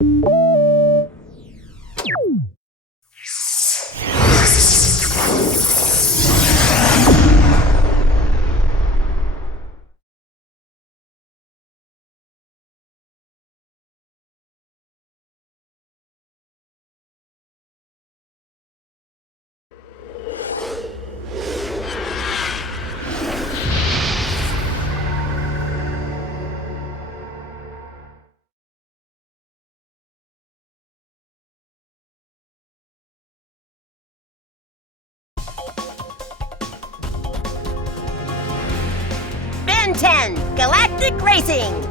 Ben 10, Galactic Racing!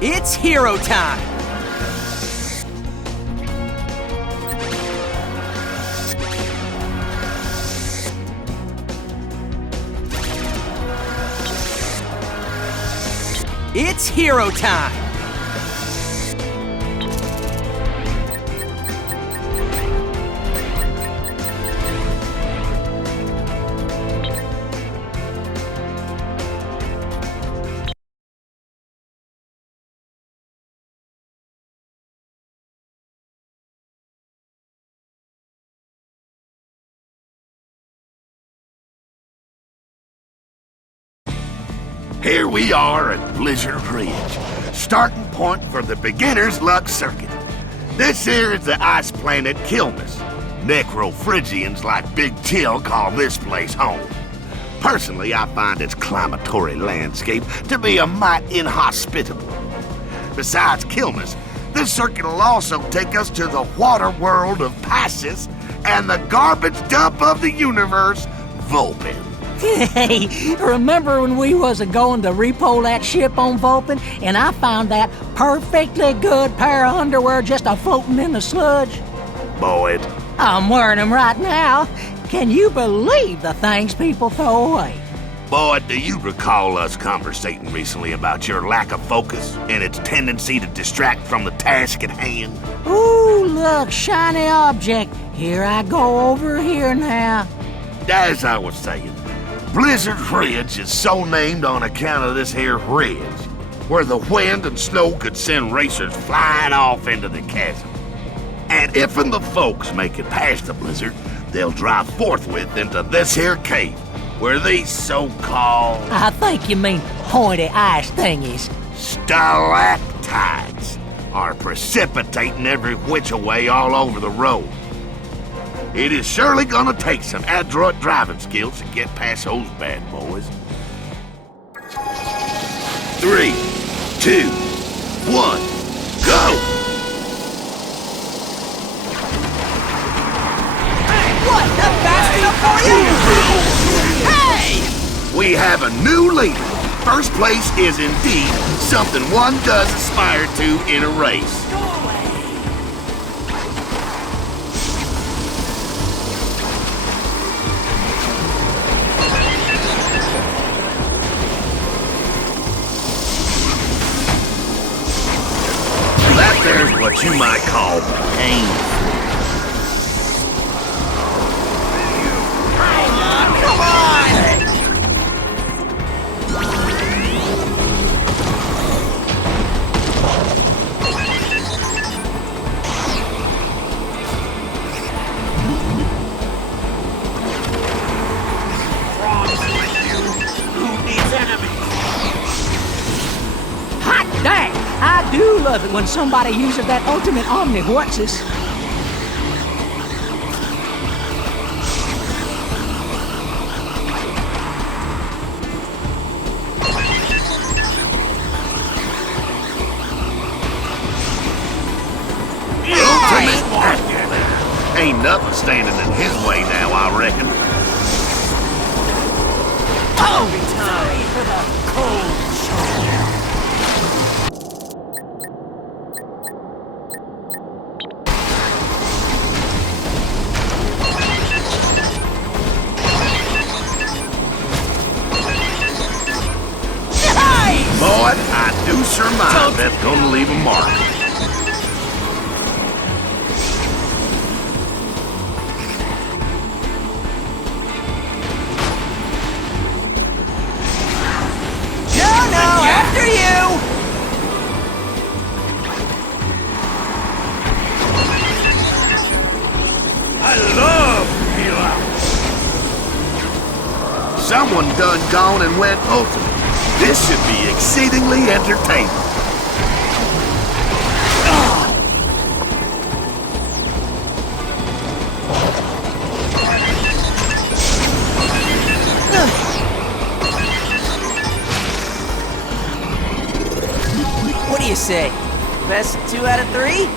It's hero time! It's hero time! Here we are at Blizzard Ridge, starting point for the beginner's luck circuit. This here is the ice planet Kilmus. Necro-Phrygians like Big Chill call this place home. Personally, I find its climatory landscape to be a mite inhospitable. Besides Kilmus, this circuit will also take us to the water world of Passus and the garbage dump of the universe, Vulpin. Hey, remember when we was going to repo that ship on Vulpin and I found that perfectly good pair of underwear just a-floating in the sludge? Boyd. I'm wearing them right now. Can you believe the things people throw away? Boyd, do you recall us conversating recently about your lack of focus and its tendency to distract from the task at hand? Ooh, look, shiny object. Here I go over here now. As I was saying, Blizzard Ridge is so named on account of this here ridge, where the wind and snow could send racers flying off into the chasm. And if and the folks make it past the blizzard, they'll drive forthwith into this here cave, where these so-called... I think you mean pointy ice thingies. stalactites are precipitating every which way all over the road. It is surely gonna take some adroit driving skills to get past those bad boys. 3, 2, 1, go! What? Not fast enough for you? Hey! We have a new leader. First place is indeed something one does aspire to in a race. That there's what you might call pain. Come on! Who needs enemies? do love it when somebody uses that ultimate omni-whatsis. Ain't nothing standing in his way now, I reckon. Time for the cold shoulder. Boy, I do surmise that's gonna leave a mark. After you! I love Hila. Someone done gone and went ultimate. This should be exceedingly entertaining. What do you say? Best 2 out of 3?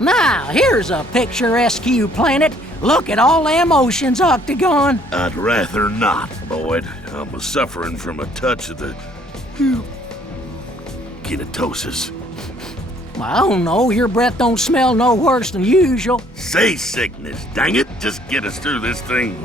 Now, here's a picturesque planet. Look at all them oceans, Octagon. I'd rather not, Boyd. I'm suffering from a touch of the kinetosis. Well, I don't know, your breath don't smell no worse than usual. Say sickness, dang it. Just get us through this thing.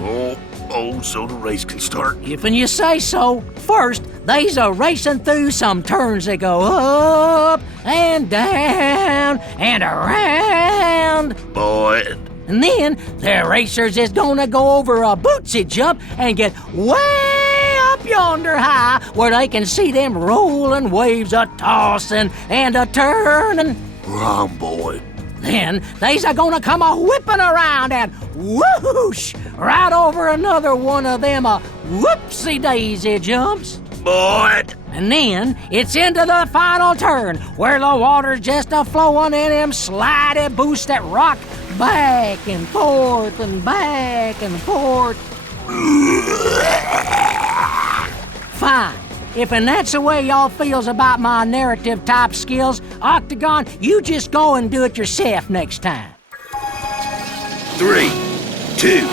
So the race can start. If and you say so. First, they's a racing through some turns that go up and down and around. Boyd. And then the racers is gonna go over a bootsy jump and get way up yonder high where they can see them rolling waves a-tossing and a-turning. Wrong, Boyd. Then they's a gonna come a-whipping around and whoosh right over another one of them whoopsie-daisy jumps. Boyd. And then it's into the final turn where the water's just a-flowing and them slidey boosts that rock back and forth and back and forth. Fine. If and that's the way y'all feels about my narrative type skills, Octagon, you just go and do it yourself next time. 3, 2,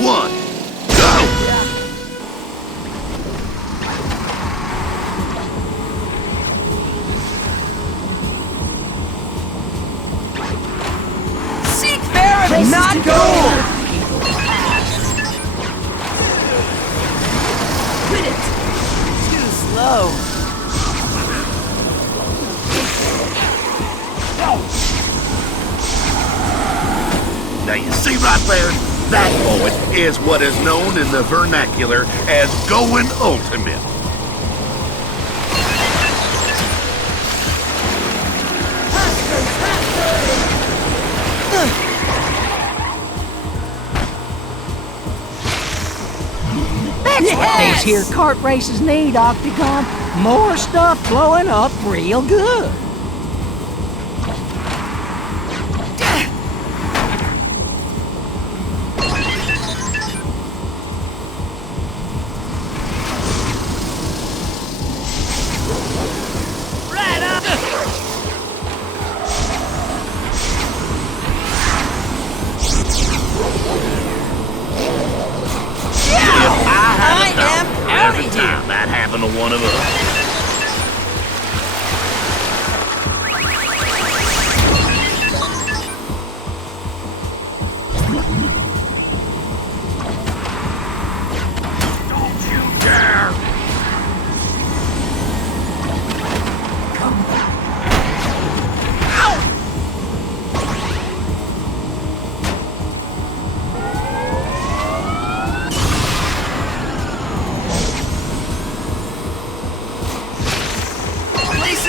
1, go! Seek there, not gold! Quit it! Too slow. Now you see right there, that Boyd is what is known in the vernacular as going ultimate. That's what these here kart races need, Octagon. More stuff blowing up real good. Every time that happened to one of us.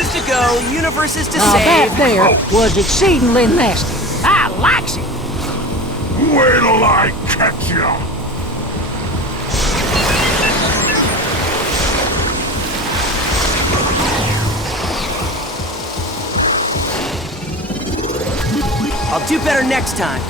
Places to go, universes to Now save. that there was exceedingly nasty. I likes it. Wait till I catch ya! I'll do better next time.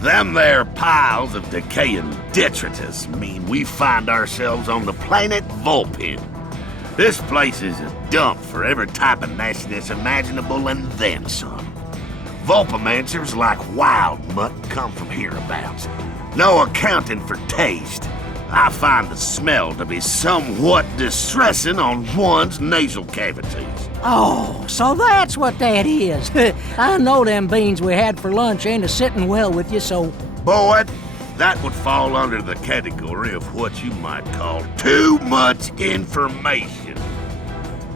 Them there piles of decaying detritus mean we find ourselves on the planet Vulpin. This place is a dump for every type of nastiness imaginable and then some. Vulpamancers like wild mutt come from hereabouts. No accounting for taste. I find the smell to be somewhat distressing on one's nasal cavities. Oh, so that's what that is. I know them beans we had for lunch ain't a sitting well with you, so... Boyd, that would fall under the category of what you might call too much information.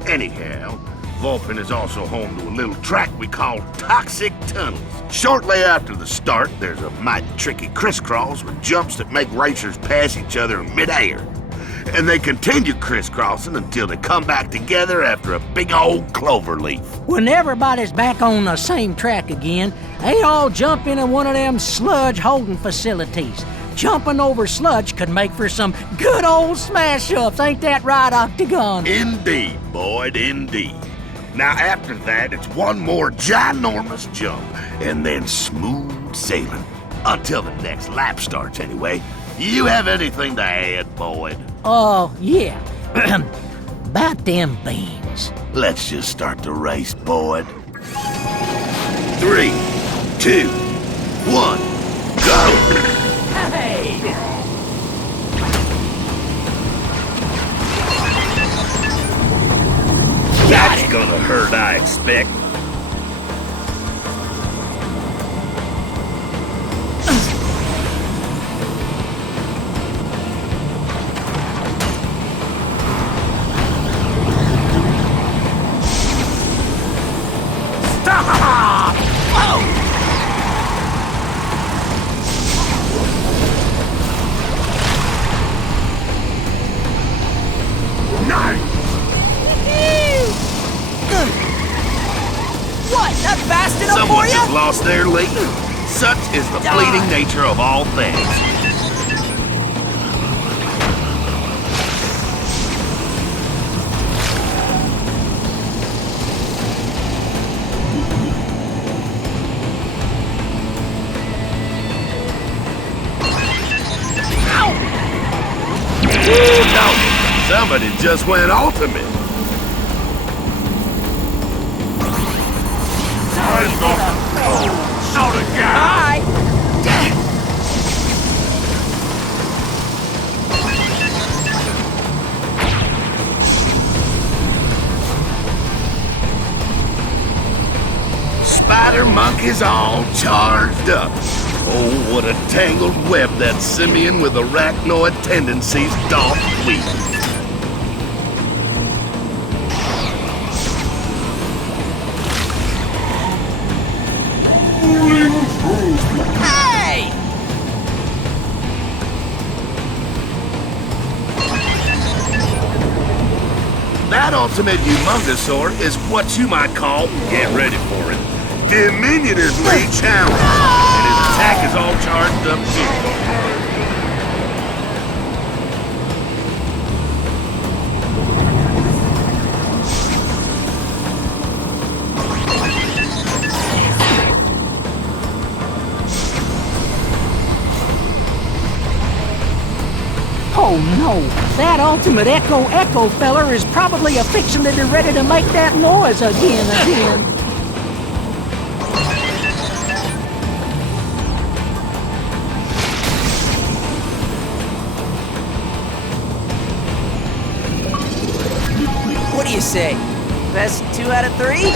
Anyhow, Vulpin is also home to a little track we call Toxic Tunnels. Shortly after the start, there's a mighty tricky crisscross with jumps that make racers pass each other in midair. And they continue crisscrossing until they come back together after a big old clover leaf. When everybody's back on the same track again, they all jump into one of them sludge holding facilities. Jumping over sludge could make for some good old smash-ups, ain't that right, Octagon? Indeed, Boyd, indeed. Now after that, it's one more ginormous jump, and then smooth sailing. Until the next lap starts, anyway. You have anything to add, Boyd? Oh, yeah. About them beans. Let's just start the race, Boyd. 3, 2, 1, go! Hey! That's gonna hurt, I expect. What? Not fast enough Someone for you? just lost their lead. Such is the fleeting nature of all things. Ooh, no. Somebody just went ultimate. Out again. Hi! Spider monkey's all charged up. Oh, what a tangled web that simian with arachnoid tendencies doth weave. Hey! That ultimate humongosaur is what you might call, get ready for it, diminutively challenged. And his attack is all charged up too. Oh no, that ultimate Echo feller is probably a fixin' to be ready to make that noise again. say? Best 2 out of 3?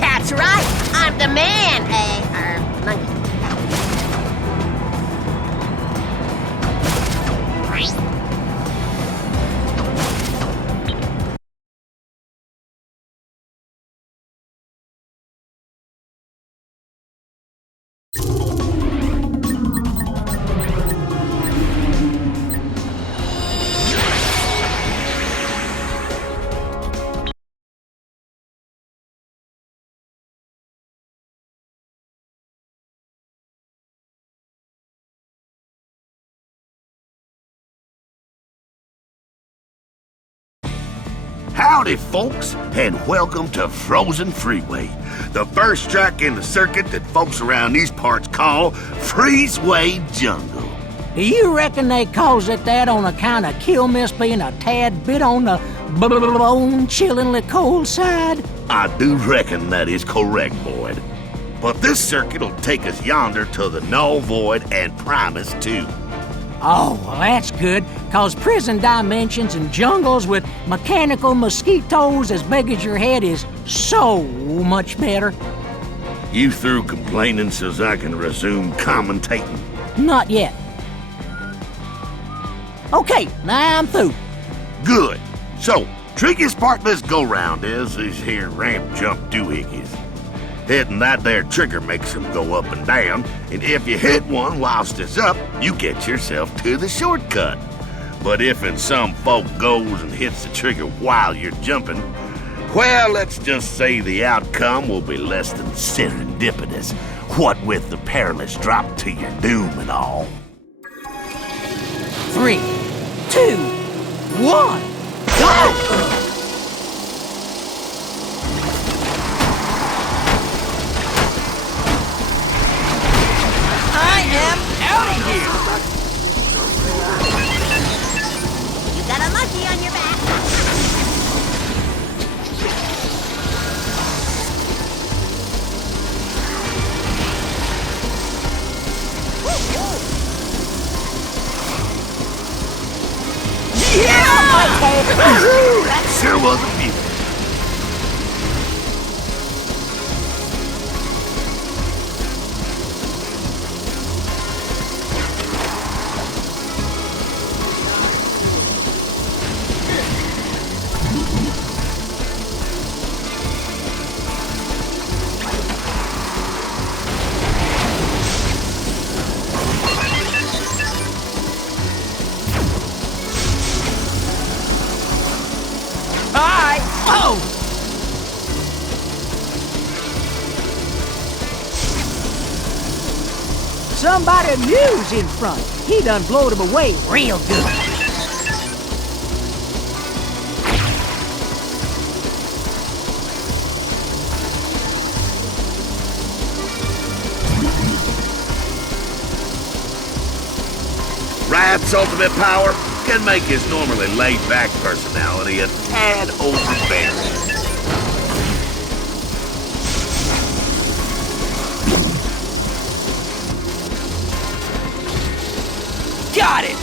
That's right. I'm the man, monkey. Howdy, folks, and welcome to Frozen Freeway, the first track in the circuit that folks around these parts call Freeway Jungle. Do you reckon they calls it that on account of Kilmiss being a tad bit on the bone-chillingly cold side? I do reckon that is correct, Boyd. But this circuit'll take us yonder to the Null Void and Primus, too. Oh, well, that's good, 'cause prison dimensions and jungles with mechanical mosquitoes as big as your head is so much better. You through complaining so's I can resume commentating? Not yet. Okay, now I'm through. Good. So, trickiest part of this go-round is these here ramp jump doohickeys. Hitting that there trigger makes them go up and down, and if you hit one whilst it's up, you get yourself to the shortcut. But if some folk goes and hits the trigger while you're jumping, well, let's just say the outcome will be less than serendipitous, what with the perilous drop to your doom and all. 3, 2, 1, go! I am out of here! You got a monkey on your back. That sure was a beauty. Oh! Somebody new's in front. He done blowed him away real good. Rat's ultimate power can make his normally laid-back personality a tad overbearing. Got it!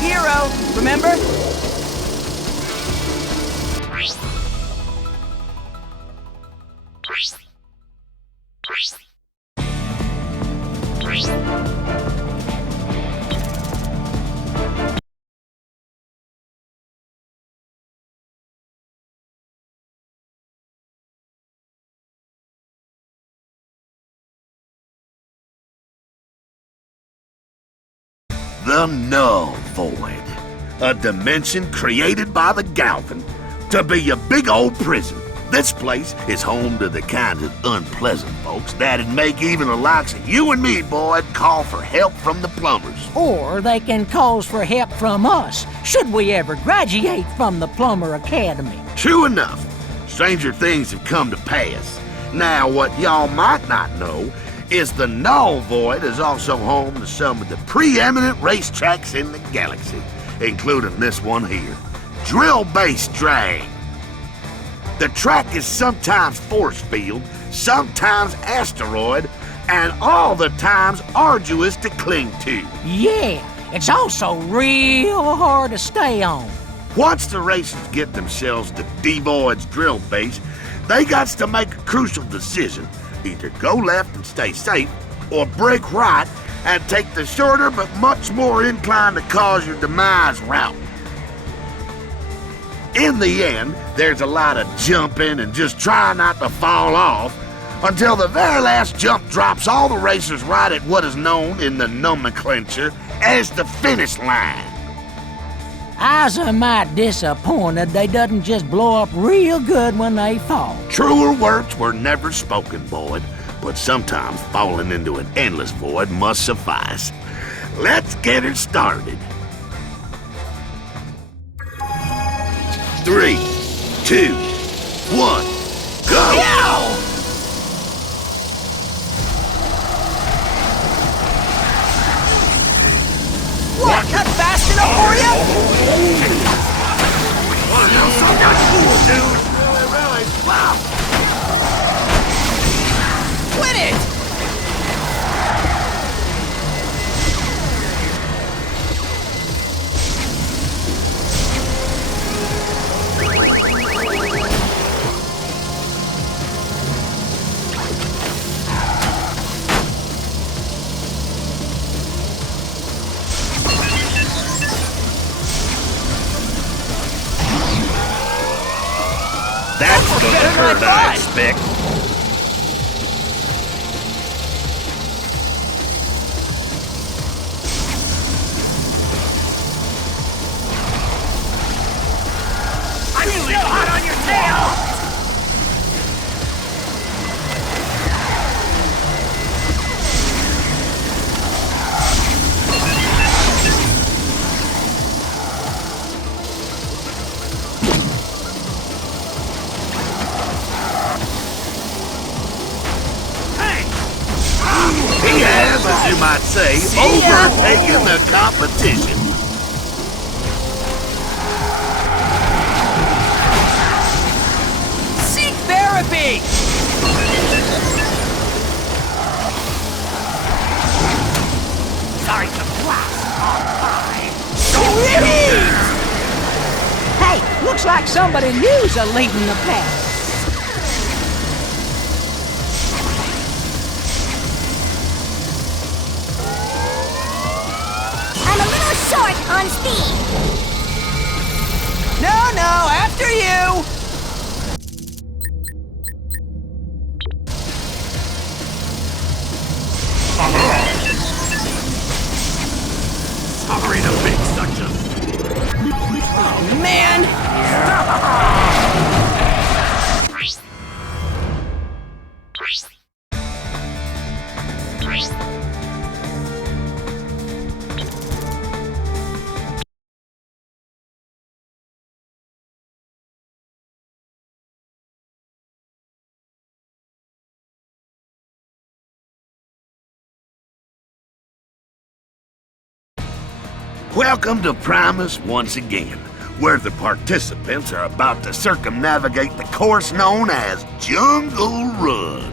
Hero, remember? the Null Void, a dimension created by the Galpin to be a big old prison. This place is home to the kinds of unpleasant folks that'd make even the likes of you and me, Boyd, call for help from the plumbers. Or they can call for help from us, should we ever graduate from the Plumber Academy. True enough, stranger things have come to pass. Now, what y'all might not know is the Null Void is also home to some of the preeminent racetracks in the galaxy, including this one here, Drill Base Drag. The track is sometimes force field, sometimes asteroid, and all the times arduous to cling to. Yeah, it's also real hard to stay on. Once the racers get themselves to D-Void's drill base, they got to make a crucial decision. Either go left and stay safe, or break right and take the shorter but much more inclined to cause your demise route. In the end, there's a lot of jumping and just try not to fall off until the very last jump drops all the racers right at what is known in the nomenclature as the finish line. I's a mite disappointed they doesn't just blow up real good when they fall. Truer words were never spoken, Boyd, but sometimes falling into an endless void must suffice. Let's get it started. 3, 2, 1, go! Yow! What? Not fast enough for you? Oh, no, so not cool, dude! Really? Wow! Quit it! That's gonna hurt, I expect. I'm still hot on your tail! He has, as you might say, overtaken the competition. Seek therapy! Sorry to blast on by. Hey, looks like somebody new's a leading the pack. Short on speed. No, after you! Sorry to make such a... Oh, man! Welcome to Primus once again, where the participants are about to circumnavigate the course known as Jungle Run.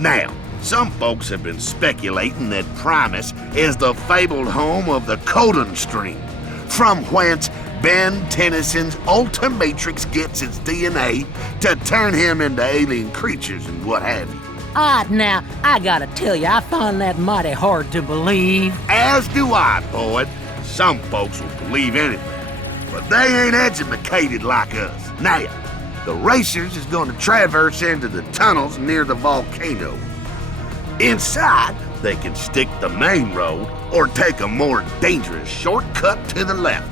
Now, some folks have been speculating that Primus is the fabled home of the Codon Stream, from whence Ben Tennyson's Ultimatrix gets its DNA to turn him into alien creatures and what have you. Now, I gotta tell you, I find that mighty hard to believe. As do I, Boyd. Some folks will believe anything, but they ain't educated like us. Now, the racers is going to traverse into the tunnels near the volcano. Inside, they can stick the main road or take a more dangerous shortcut to the left,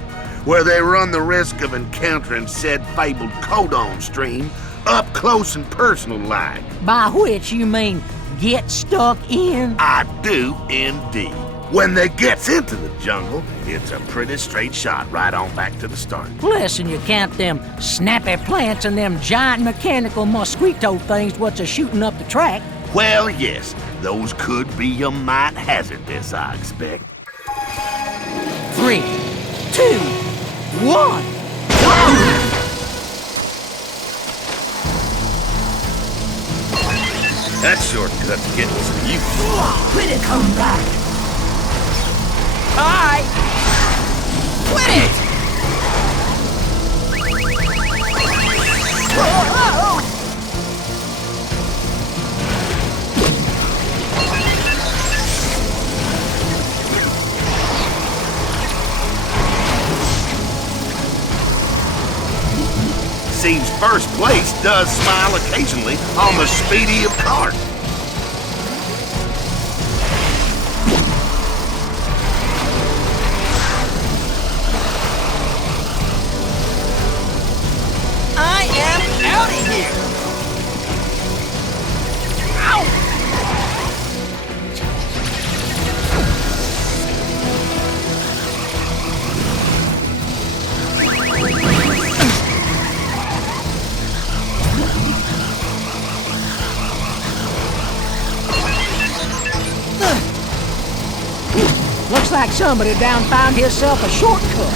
where they run the risk of encountering said fabled codon stream up close and personal like. By which you mean get stuck in? I do indeed. When they gets into the jungle, it's a pretty straight shot right on back to the start. Listen, you count them snappy plants and them giant mechanical mosquito things what's a-shooting up the track. Well, yes, those could be a mite hazardous, I expect. 3, 2, 1. That shortcut's getting some use. When it come back. Hi! Quit it! Seems first place does smile occasionally on the speedy of cart. I am out of here! Ow! Looks like somebody down found himself a shortcut.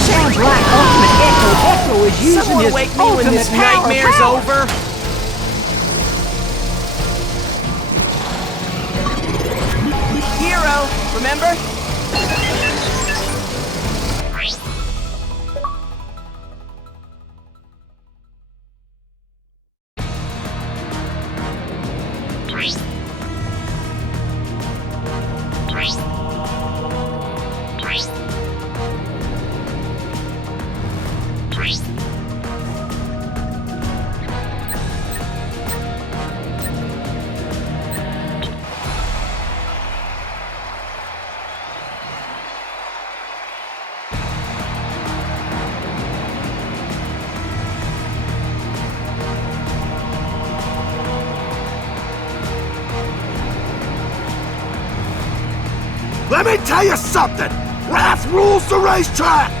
Sounds like Ultimate Echo is using Someone his wake me when ultimate this power. nightmare's over! Hero, remember? Let me tell you something! Wrath rules the racetrack!